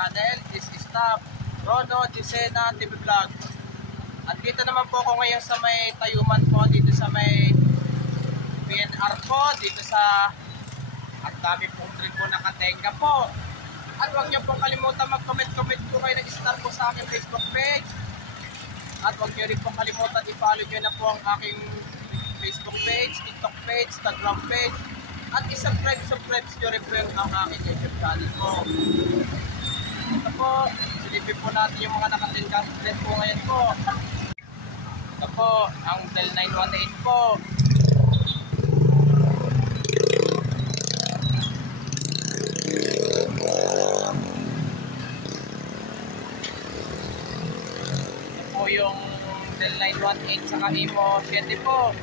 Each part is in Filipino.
channel. This is Rono Disena TV Vlog. Andito naman po ako ngayon sa may tayuman po, dito sa may PNR po, dito sa at dami pong trip po nakatenga po. At huwag niyo pong kalimutan mag-comment po kayo nag-star po sa aking Facebook page. At huwag niyo rin pong kalimutan i-follow niyo na po ang aking Facebook page, TikTok page, Instagram page. At i-subscribe niyo rin po ang aking YouTube channel po. Ito po, silipin po natin yung mga nakatinggang trend po ngayon po. Ito po, ang Del 918 po. Ito po yung Del 918 saka Imo 7 po.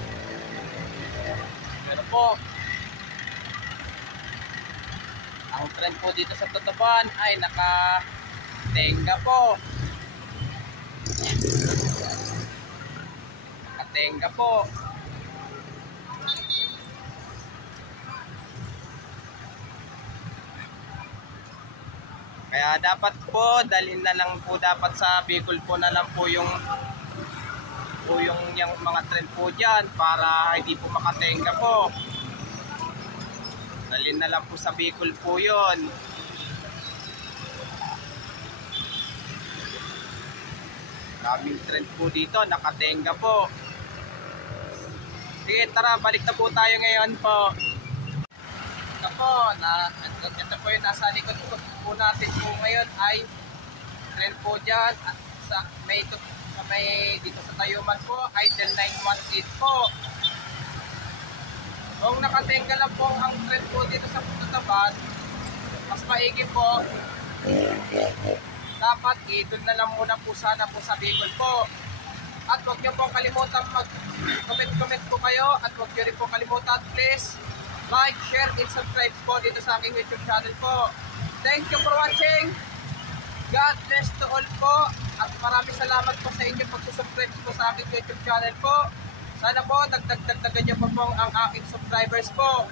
Pero po, ang trend po dito sa Tutuban ay naka-tenga po. Naka-tenga po. Kaya dapat po dalhin na lang po dapat sa Bicol po na lang po yung mga trend po dyan para hindi po makatenga po. Dalhin na lang po sa Bicol po yun. Maraming trend po dito, nakatenga po. Sige, tara, balik na po tayo ngayon po. Ito po, ito po yung nasa likod po natin po ngayon ay trend po dyan. At dito sa tayuman po ay Del 918 po. Kung nakatenga lang po ang trend po dito sa Tutuban, mas maigi po, dapat doon na lang muna po sana po sa Bicol po. At huwag niyo po kalimutan mag-comment po kayo, at huwag niyo rin po kalimutan, please like, share, and subscribe po dito sa aking YouTube channel po. Thank you for watching. God bless to all po, at maraming salamat po sa inyo pag-subscribe po sa aking YouTube channel po. Sana po dagdagan niyo po ang aking subscribers po.